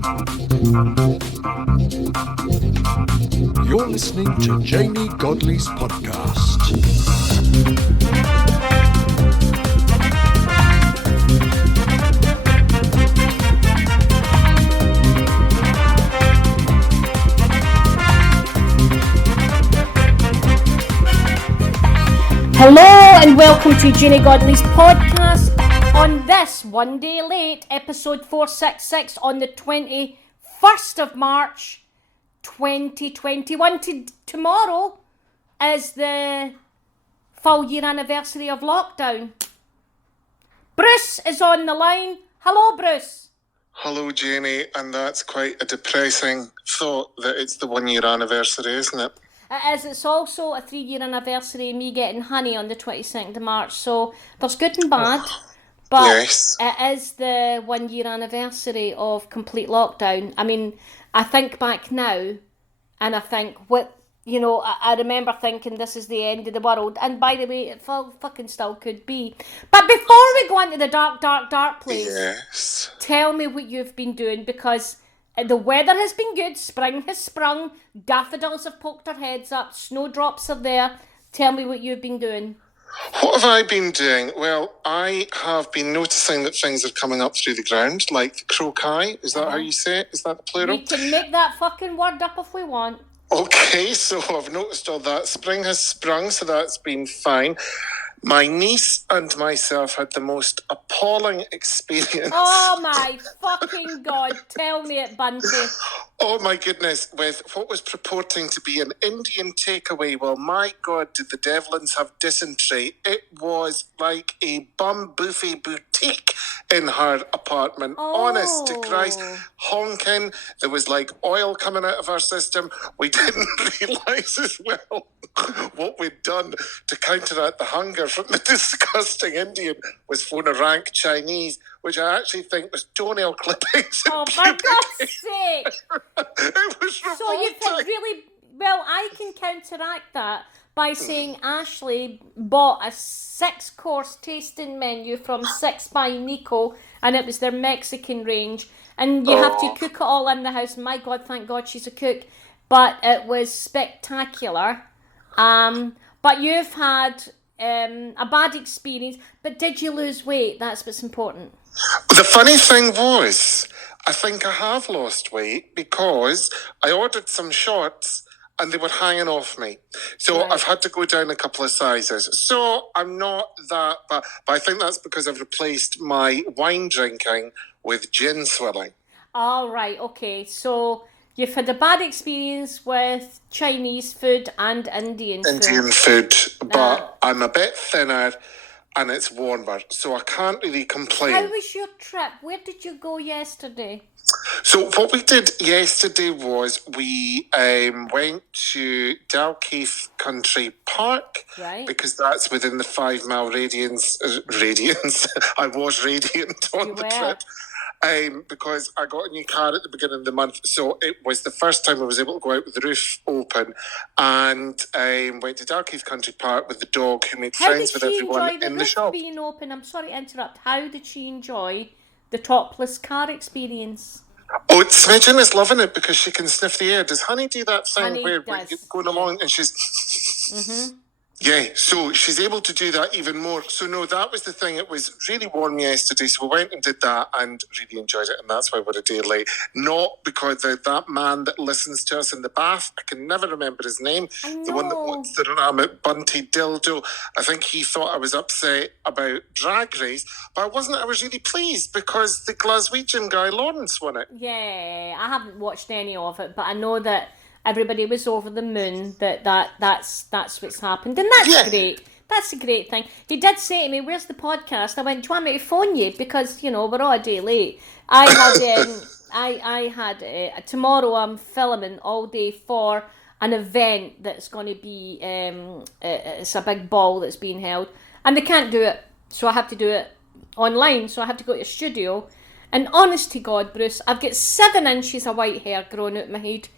You're listening to Jamie Godley's podcast. Hello and welcome to Jamie Godley's podcast on this one day late episode 466 on the 21st of March 2021. Tomorrow is the full year anniversary of lockdown. Bruce is on the line. Hello, Bruce. Hello, Jamie, and that's quite a depressing thought that it's the 1 year anniversary, isn't it? It is. It's also a 3-year anniversary of me getting honey on the 22nd of March, so there's good and bad. But yes. It is the 1 year anniversary of complete lockdown. I mean, I think back now, and I think, I remember thinking this is the end of the world. And by the way, it fucking still could be. But before we go into the dark place, Yes. Tell me what you've been doing, because the weather has been good, spring has sprung, daffodils have poked their heads up, snowdrops are there. Tell me what you've been doing. What have I been doing? Well, I have been noticing that things are coming up through the ground, like croci. Is that how you say it? Is that the plural? We can make that fucking word up if we want. Okay, so I've noticed all that. Spring has sprung, so that's been fine. My niece and myself had the most appalling experience. Oh my fucking God, tell me it, Bunty. Oh my goodness, with what was purporting to be an Indian takeaway. Well, my God, did the Devlins have dysentery. It was like a bum buffet boutique in her apartment. Oh. Honest to Christ, honking. There was like oil coming out of her system. We didn't realise as well what we'd done to counteract the hunger from the disgusting Indian was phone a rank Chinese, which I actually think was toenail clippings. Oh, for God's sake. It was revolting. So you've had really... Well, I can counteract that by saying Ashley bought a 6-course tasting menu from 6 by Nico, and it was their Mexican range. And you have to cook it all in the house. My God, thank God she's a cook. But it was spectacular. But you've had a bad experience. But did you lose weight? That's what's important. The funny thing was, I think I have lost weight because I ordered some shorts and they were hanging off me. So Right. I've had to go down a couple of sizes. So I'm not that bad. But I think that's because I've replaced my wine drinking with gin swilling. All right, okay. So you've had a bad experience with Chinese food and Indian food, but I'm a bit thinner and it's warmer, so I can't really complain. How was your trip? Where did you go yesterday? So what we did yesterday was we went to Dalkeith Country Park, Right. because that's within the 5 mile radius. I was radiant on You the were. trip. Because I got a new car at the beginning of the month, so it was the first time I was able to go out with the roof open, and went to Dalkeith Country Park with the dog, who made How friends did with she everyone enjoy the in the roof shop. being open? I'm sorry to interrupt. How did she enjoy the topless car experience? Oh, Smidgen is loving it because she can sniff the air. Does Honey do that thing Honey where does, you're going along and she's... Mm-hmm. Yeah, so she's able to do that even more. So no, that was the thing. It was really warm yesterday, so we went and did that and really enjoyed it, and that's why we're a day late. Not because that man that listens to us in the bath, I can never remember his name, I the one that know. wants the Ramit Bunty dildo. I think he thought I was upset about Drag Race, but I wasn't. I was really pleased because the Glaswegian guy, Lawrence, won it. Yeah, I haven't watched any of it, but I know that everybody was over the moon that's what's happened, and that's Yeah. great. That's a great thing. He did say to me, "Where's the podcast?" I went, "Do you want me to phone you? Because we're all a day late." I had tomorrow. I'm filming all day for an event that's going to be it's a big ball that's being held, and they can't do it, so I have to do it online. So I have to go to a studio, and honest to God, Bruce, I've got 7 inches of white hair growing out my head.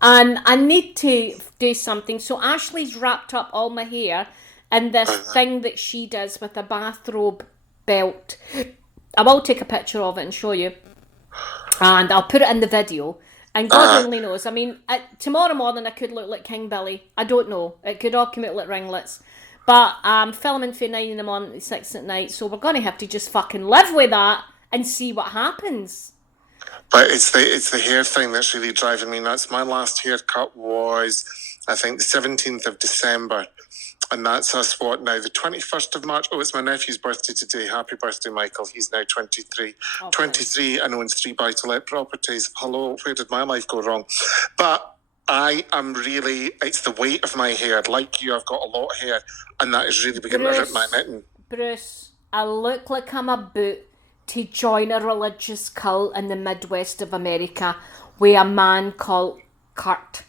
And I need to do something. So Ashley's wrapped up all my hair in this thing that she does with a bathrobe belt. I will take a picture of it and show you. And I'll put it in the video. And God only knows. I mean, tomorrow morning I could look like King Billy. I don't know. It could all come out like ringlets. But I'm filming for 9 in the morning to 6 at night, so we're going to have to just fucking live with that and see what happens. But it's the hair thing that's really driving me nuts. My last haircut was, I think, the 17th of December. And that's us, what now, the 21st of March? Oh, it's my nephew's birthday today. Happy birthday, Michael. He's now 23. Okay. 23 and owns 3 buy-to-let properties. Hello, where did my life go wrong? But I am really, it's the weight of my hair. Like you, I've got a lot of hair, and that is really beginning to rip my mitten. Bruce, I look like I'm about to join a religious cult in the Midwest of America with a man called Kurt.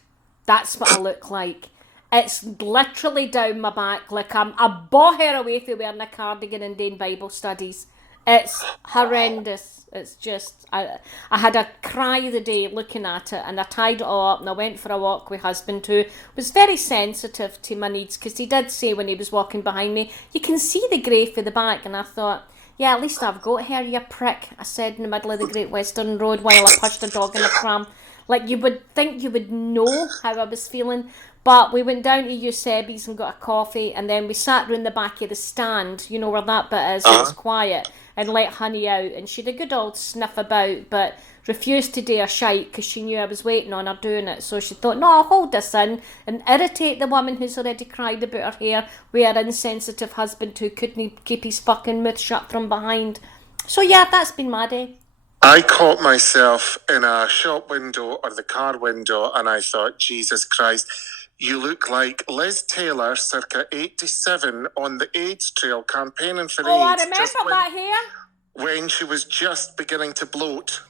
That's what I look like. It's literally down my back like I'm a boher away from wearing a cardigan and doing Bible studies. It's horrendous. It's just, I had a cry the day looking at it, and I tied it all up and I went for a walk with husband who was very sensitive to my needs, because he did say when he was walking behind me, you can see the grey for the back, and I thought, yeah, at least I've got hair, you prick, I said in the middle of the Great Western Road while I pushed a dog in the pram. Like, you would think you would know how I was feeling. But we went down to Eusebi's and got a coffee, and then we sat round the back of the stand, you know where that bit is, it's quiet, and let Honey out. And she had a good old sniff about, but refused to do a shite because she knew I was waiting on her doing it. So she thought, no, I'll hold this in and irritate the woman who's already cried about her hair with her insensitive husband who couldn't keep his fucking mouth shut from behind. So yeah, that's been my day. I caught myself in a shop window or the car window, and I thought, Jesus Christ, you look like Liz Taylor circa 87 on the AIDS trail campaigning for AIDS. Oh, I remember that hair. When she was just beginning to bloat.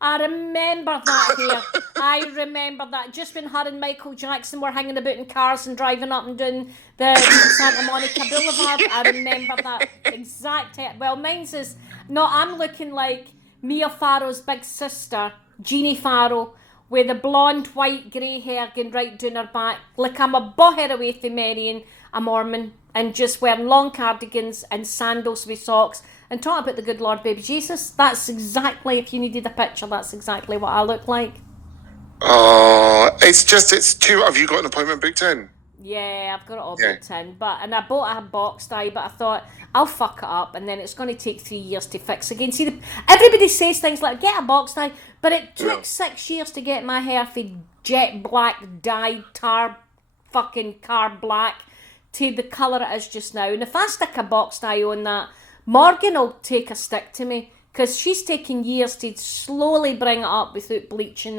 I remember that hair. I remember that. Just when her and Michael Jackson were hanging about in cars and driving up and doing the Santa Monica Boulevard. I remember that exact hair. Well, mine's is... No, I'm looking like Mia Farrow's big sister, Jeannie Farrow, with the blonde, white, grey hair going right down her back, like I'm a boher away from marrying a Mormon, and just wearing long cardigans and sandals with socks, and talking about the good Lord baby Jesus. That's exactly, if you needed a picture, that's exactly what I look like. Oh, it's too... Have you got an appointment booked in? Yeah, I've got it all booked in. And I bought a box dye, but I thought, I'll fuck it up, and then it's going to take 3 years to fix again. See, everybody says things like, get a box dye, but it took 6 years to get my hair from jet black dyed fucking car black to the colour it is just now. And if I stick a box dye on that, Morgan will take a stick to me, because she's taking years to slowly bring it up without bleaching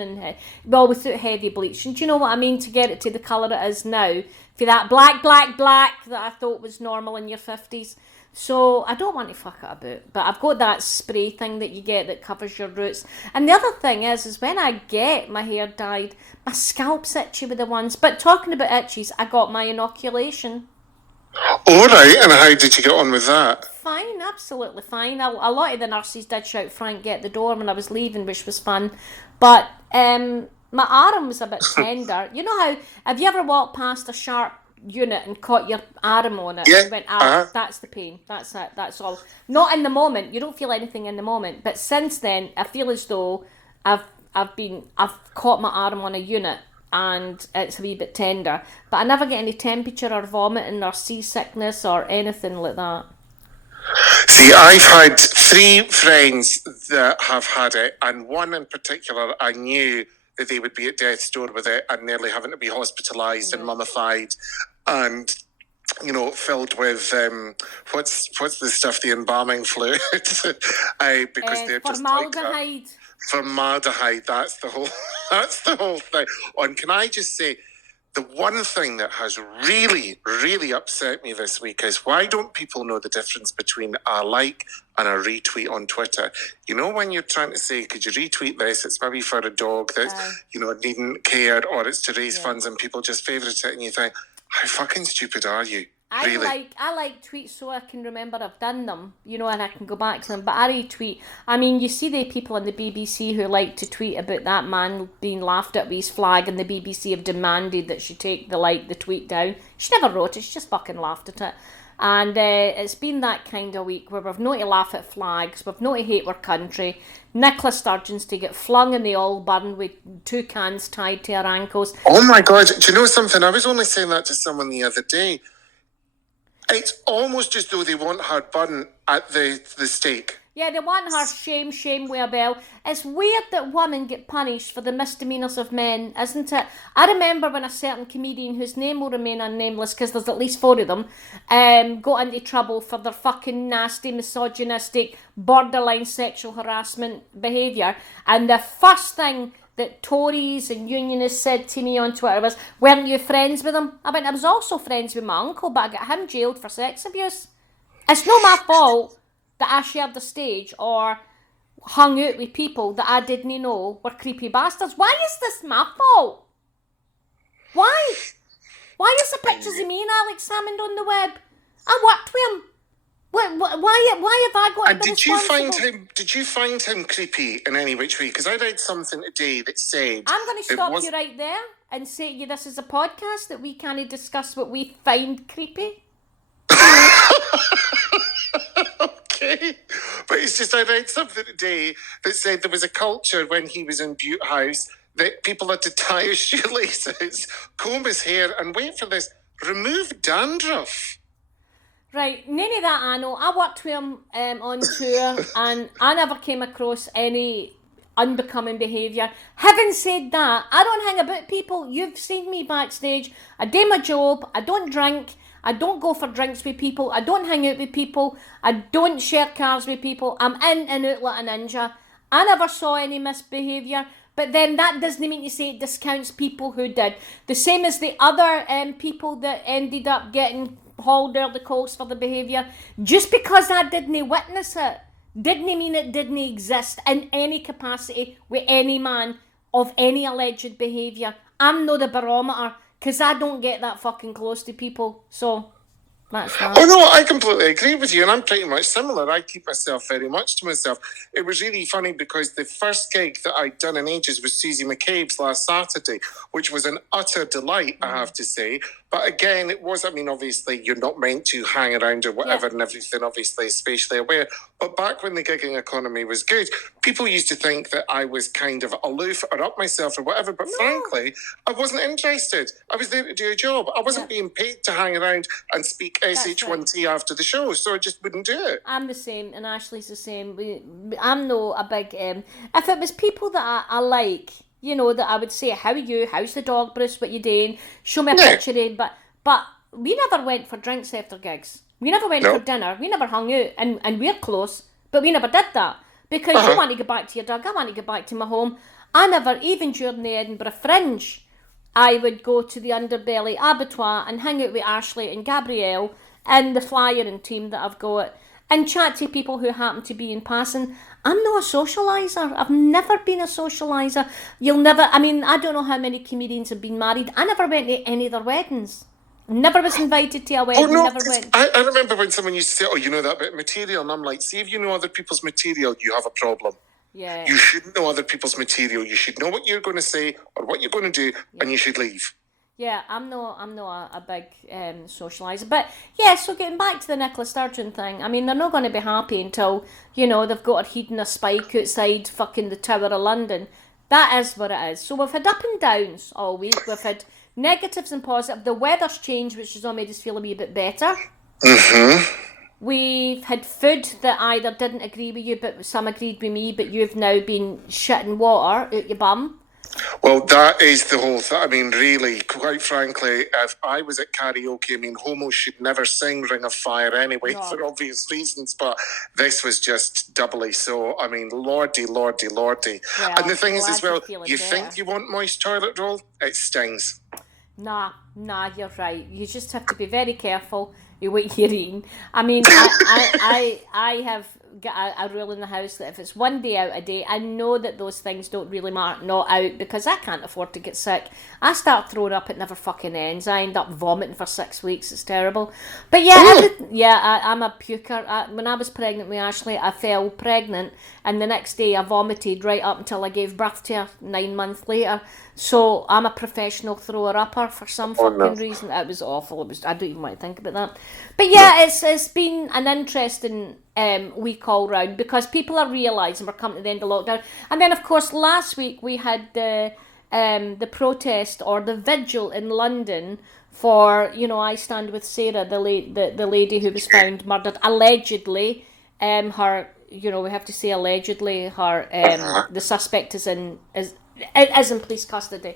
without heavy bleaching. Do you know what I mean? To get it to the colour it is now, for that black that I thought was normal in your 50s. So I don't want to fuck it about, but I've got that spray thing that you get that covers your roots. And the other thing is when I get my hair dyed, my scalp's itchy with the ones. But talking about itchies, I got my inoculation. All right, and how did you get on with that? Fine, absolutely fine. A lot of the nurses did shout, Frank, get the door when I was leaving, which was fun. But my arm was a bit tender. You know how, have you ever walked past a sharp unit and caught your arm on it? Yeah. And went, that's the pain. That's it. That's all. Not in the moment. You don't feel anything in the moment. But since then, I feel as though I've caught my arm on a unit, and it's a wee bit tender, but I never get any temperature or vomiting or seasickness or anything like that. See, I've had 3 friends that have had it, and one in particular, I knew that they would be at death's door with it and nearly having to be hospitalised and mummified and, you know, filled with, what's the stuff, the embalming fluid? Because they're just formaldehyde. Formaldehyde, that's the whole thing. And can I just say, the one thing that has really, really upset me this week is, why don't people know the difference between a like and a retweet on Twitter? You know, when you're trying to say, could you retweet this? It's maybe for a dog that, needn't care, or it's to raise funds, and people just favourite it, and you think, how fucking stupid are you? Really? I like tweets so I can remember I've done them, and I can go back to them. But I retweet. I mean, you see the people on the BBC who like to tweet about that man being laughed at with his flag, and the BBC have demanded that she take the tweet down. She never wrote it, she just fucking laughed at it. And it's been that kind of week where we've not to laugh at flags, we've not to hate our country. Nicola Sturgeon's to get flung in the oil burn with 2 cans tied to her ankles. Oh my God, do you know something? I was only saying that to someone the other day. It's almost as though they want her bun at the stake. Yeah, they want her shame with a bell. It's weird that women get punished for the misdemeanours of men, isn't it? I remember when a certain comedian, whose name will remain unnameless because there's at least 4 of them, got into trouble for their fucking nasty, misogynistic, borderline sexual harassment behaviour. And the first thing that Tories and Unionists said to me on Twitter was, weren't you friends with him? I went, I was also friends with my uncle, but I got him jailed for sex abuse. It's not my fault that I shared the stage or hung out with people that I didn't know were creepy bastards. Why is this my fault? Why? Why is the pictures of me and Alex Salmond on the web? I worked with him. Why have I got to And be responsible? did you find him creepy in any which way? Because I read something today that said... I'm going to stop you right there and say to you this is a podcast that we can't discuss what we find creepy. Okay. But it's just, I read something today that said there was a culture when he was in Butte House that people had to tie his shoelaces, comb his hair, and wait for this, remove dandruff. Right, none of that I know. I worked with him on tour and I never came across any unbecoming behaviour. Having said that, I don't hang about people. You've seen me backstage. I do my job. I don't drink. I don't go for drinks with people. I don't hang out with people. I don't share cars with people. I'm in and out like a ninja. I never saw any misbehaviour. But then that doesn't mean to say it discounts people who did. The same as the other people that ended up getting hauled out the coast for the behaviour. Just because I didn't witness it didn't mean it didn't exist in any capacity with any man of any alleged behaviour. I'm not a barometer because I don't get that fucking close to people. So that's that. Oh no, I completely agree with you, and I'm pretty much similar. I keep myself very much to myself. It was really funny because the first gig that I'd done in ages was Susie McCabe's last Saturday, which was an utter delight, I have to say. But again, it was, I mean, obviously you're not meant to hang around or whatever and everything, obviously, spatially aware. But back when the gigging economy was good, people used to think that I was kind of aloof or up myself or whatever. But frankly, I wasn't interested. I was there to do a job. I wasn't being paid to hang around and speak SH1T after the show, so I just wouldn't do it. I'm the same, and Ashley's the same. I'm no a big... if it was people that I like, you know, that I would say, how are you? How's the dog, Bruce? What you doing? Show me a picture in. But we never went for drinks after gigs. We never went for dinner. We never hung out, and we're close, but we never did that. Because you want to go back to your dog, I want to go back to my home. I never, even during the Edinburgh Fringe, I would go to the Underbelly Abattoir and hang out with Ashley and Gabrielle and the flyering team that I've got and chat to people who happen to be in passing. I'm not a socialiser. I've never been a socialiser. You'll never... I mean, I don't know how many comedians have been married. I never went to any of their weddings. Never was invited to a wedding. Oh, no, never went. I remember when someone used to say, oh, you know that bit of material? And I'm like, see, if you know other people's material, you have a problem. Yeah. You shouldn't know other people's material. You should know what you're going to say or what you're going to do, and you should leave. Yeah, I'm not a big socialiser. But yeah, so getting back to the Nicola Sturgeon thing, I mean, they're not going to be happy until, you know, they've got her head in a spike outside fucking the Tower of London. That is what it is. So we've had up and downs all week. We've had negatives and positives. The weather's changed, which has all made us feel a wee bit better. We've had food that either didn't agree with you, but some agreed with me, but you've now been shitting water out your bum. Well, that is the whole thing. I mean, really, quite frankly, if I was at karaoke, I mean, homos should never sing Ring of Fire anyway, for obvious reasons, but this was just doubly so. I mean, lordy. Well, And the thing is as well, you better. think you want moist toilet roll? It stings. Nah, you're right. You just have to be very careful with what you're eating. I mean, I have got a rule in the house that if it's one day out a day, I know that those things don't really matter, not out, because I can't afford to get sick. I start throwing up, it never fucking ends. I end up vomiting for 6 weeks. It's terrible. But yeah, I'm a puker. When I was pregnant with Ashley, I fell pregnant, and the next day I vomited right up until I gave birth to her 9 months later. So I'm a professional thrower-upper for some fucking reason. It was awful. I don't even want to think about that. But yeah, it's been an interesting week all round, because people are realising we're coming to the end of lockdown. And then, of course, last week we had the protest or the vigil in London for, I Stand With Sarah, the lady who was found murdered, allegedly. Her, we have to say allegedly, her the suspect is in police custody.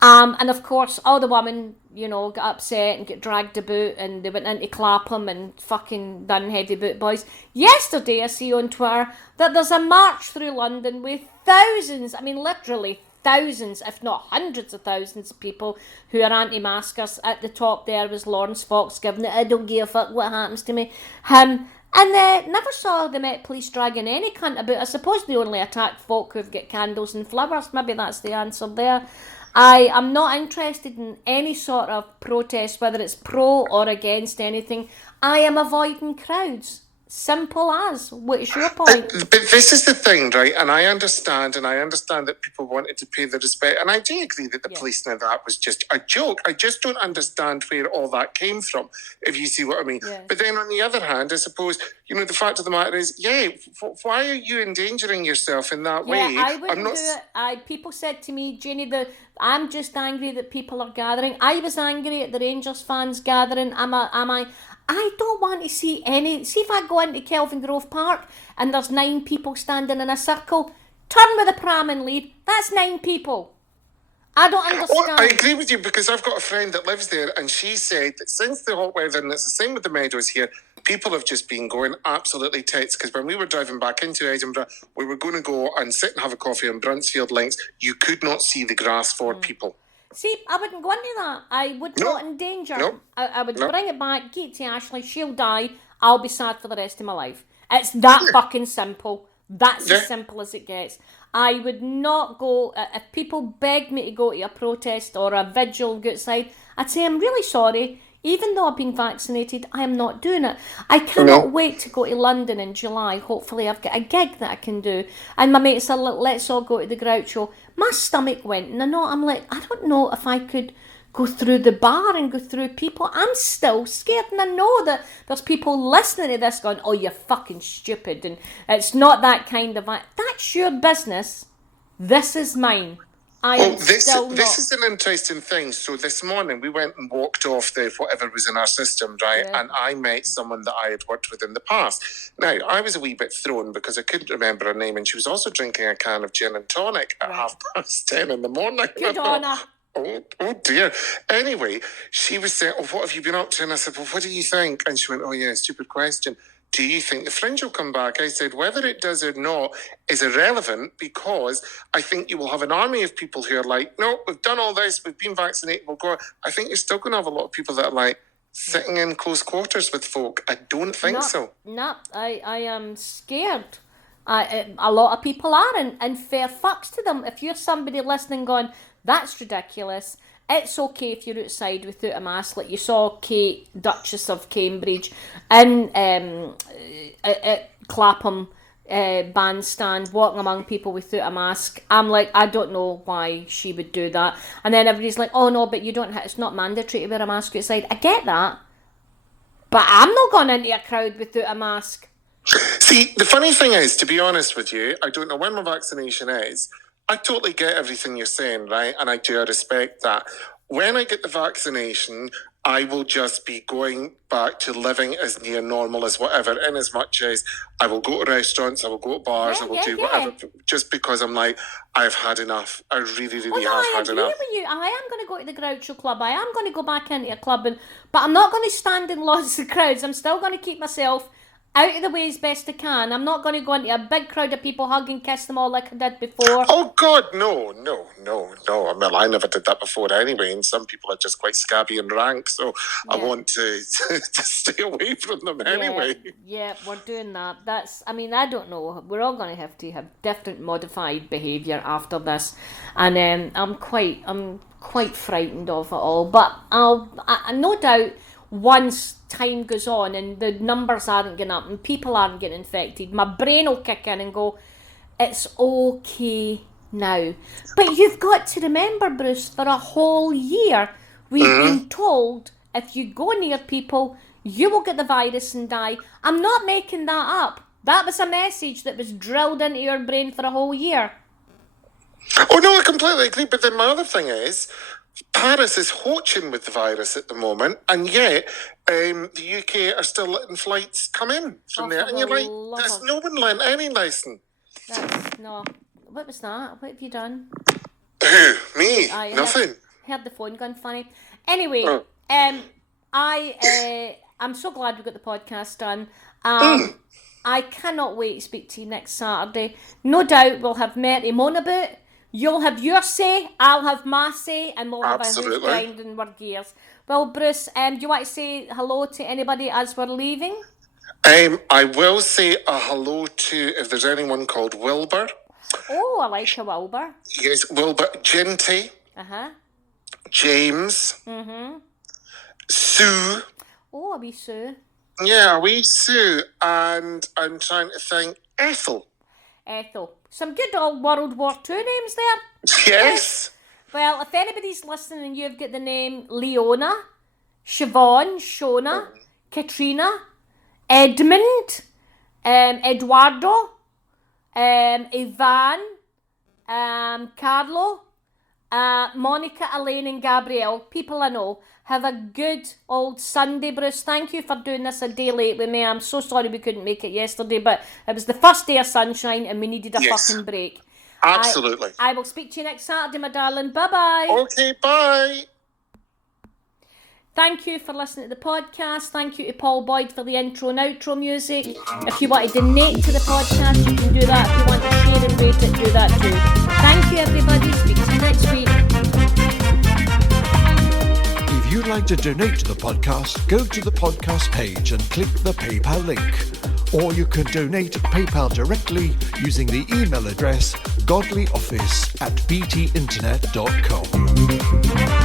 And of course, all the women, got upset and get dragged about, and they went into Clapham and fucking done heavy boot boys. Yesterday, I see on Twitter that there's a march through London with thousands, literally thousands, if not hundreds of thousands of people who are anti-maskers. At the top there was Lawrence Fox giving it, I don't give a fuck what happens to me. And never saw the Met Police dragging any cunt about. I suppose they only attack folk who've got candles and flowers. Maybe that's the answer there. I am not interested in any sort of protest, whether it's pro or against anything. I am avoiding crowds. Simple as. What is your point? But this is the thing, right? And I understand that people wanted to pay the respect. And I do agree that the police and that was just a joke. I just don't understand where all that came from, if you see what I mean. Yeah. But then on the other hand, I suppose, the fact of the matter is, why are you endangering yourself in that way? Yeah, I wouldn't do it. People said to me, Janie, I'm just angry that people are gathering. I was angry at the Rangers fans gathering. I don't want to see if I go into Kelvin Grove Park and there's 9 people standing in a circle, turn with the pram and lead. That's 9 people. I don't understand. I agree with you, because I've got a friend that lives there, and she said that since the hot weather, and it's the same with the Meadows here, people have just been going absolutely tits, because when we were driving back into Edinburgh, we were going to go and sit and have a coffee on Bruntsfield Links. You could not see the grass for people. See, I wouldn't go into that. I would not endanger. I would bring it back, get it to Ashley, she'll die, I'll be sad for the rest of my life. It's that fucking simple. That's as simple as it gets. I would not go, if people begged me to go to a protest or a vigil, go outside, I'd say, I'm really sorry. Even though I've been vaccinated, I am not doing it. I cannot wait to go to London in July. Hopefully I've got a gig that I can do. And my mate said, let's all go to the Groucho. My stomach went, and I'm like, I don't know if I could go through the bar and go through people. I'm still scared, and I know that there's people listening to this going, oh, you're fucking stupid, and it's not that kind of... That's your business. This is mine. This is an interesting thing. So this morning we went and walked off the whatever was in our system, right? Yeah. And I met someone that I had worked with in the past. Now, I was a wee bit thrown because I couldn't remember her name, and she was also drinking a can of gin and tonic at 10:30 in the morning. Good on her. Oh dear. Anyway, she was saying, oh, what have you been up to? And I said, well, what do you think? And she went, oh yeah, stupid question. Do you think the fringe will come back? I said, whether it does or not is irrelevant, because I think you will have an army of people who are like, no, we've done all this, we've been vaccinated, we'll go. I think you're still going to have a lot of people that are like sitting in close quarters with folk. I don't think so. No, I am scared. A lot of people are, and fair fucks to them. If you're somebody listening going, that's ridiculous, it's okay if you're outside without a mask, like you saw Kate, Duchess of Cambridge, in at Clapham bandstand, walking among people without a mask. I'm like, I don't know why she would do that. And then everybody's like, oh no, but it's not mandatory to wear a mask outside. I get that, but I'm not going into a crowd without a mask. See, the funny thing is, to be honest with you, I don't know when my vaccination is. I totally get everything you're saying, right? And I respect that. When I get the vaccination, I will just be going back to living as near normal as whatever, in as much as I will go to restaurants, I will go to bars, I will do whatever, just because I'm like, I've had enough. I really have had enough. I agree with you. I am going to go to the Groucho Club. I am going to go back into a club, but I'm not going to stand in lots of crowds. I'm still going to keep myself out of the way as best I can. I'm not going to go into a big crowd of people, hug and kiss them all like I did before. Oh, God, no. I mean, I never did that before anyway, and some people are just quite scabby and rank, so I want to stay away from them anyway. Yeah, we're doing that. I don't know. We're all going to have different modified behaviour after this, and I'm quite frightened of it all. But I no doubt once time goes on and the numbers aren't going up and people aren't getting infected, my brain will kick in and go, it's okay now. But you've got to remember, Bruce, for a whole year we've been told if you go near people, you will get the virus and die. I'm not making that up. That was a message that was drilled into your brain for a whole year. Oh, no, I completely agree. But then my other thing is, Paris is hoaching with the virus at the moment, and yet the UK are still letting flights come in from there. And you're like, there's no one letting any lesson. No. What was that? What have you done? Who? Me? Nothing. Heard the phone going funny. Anyway, I'm so glad we got the podcast done. I cannot wait to speak to you next Saturday. No doubt we'll have Mary moan about. You'll have your say, I'll have my say, and we'll have a house grinding our gears. Well, Bruce, do you want to say hello to anybody as we're leaving? I will say a hello to, if there's anyone called Wilbur. Oh, I like a Wilbur. Yes, Wilbur. Ginty. James. Sue. Oh, a wee Sue. Yeah, a wee Sue. And I'm trying to think, Ethel. Some good old World War II names there. Yes. Well, if anybody's listening and you've got the name Leona, Siobhan, Shona, Katrina, Edmund, Eduardo, Ivan, Carlo, Monica, Elaine and Gabrielle, people I know, have a good old Sunday, Bruce. Thank you for doing this a day late with me. I'm so sorry we couldn't make it yesterday, but it was the first day of sunshine and we needed a fucking break. Absolutely. I will speak to you next Saturday, my darling. Bye-bye. Okay, bye. Thank you for listening to the podcast. Thank you to Paul Boyd for the intro and outro music. If you want to donate to the podcast, you can do that. If you want to share and rate it, do that too. Thank you, everybody. Speak to you next week. If you'd like to donate to the podcast, go to the podcast page and click the PayPal link. Or you can donate PayPal directly using the email address godlyoffice@btinternet.com.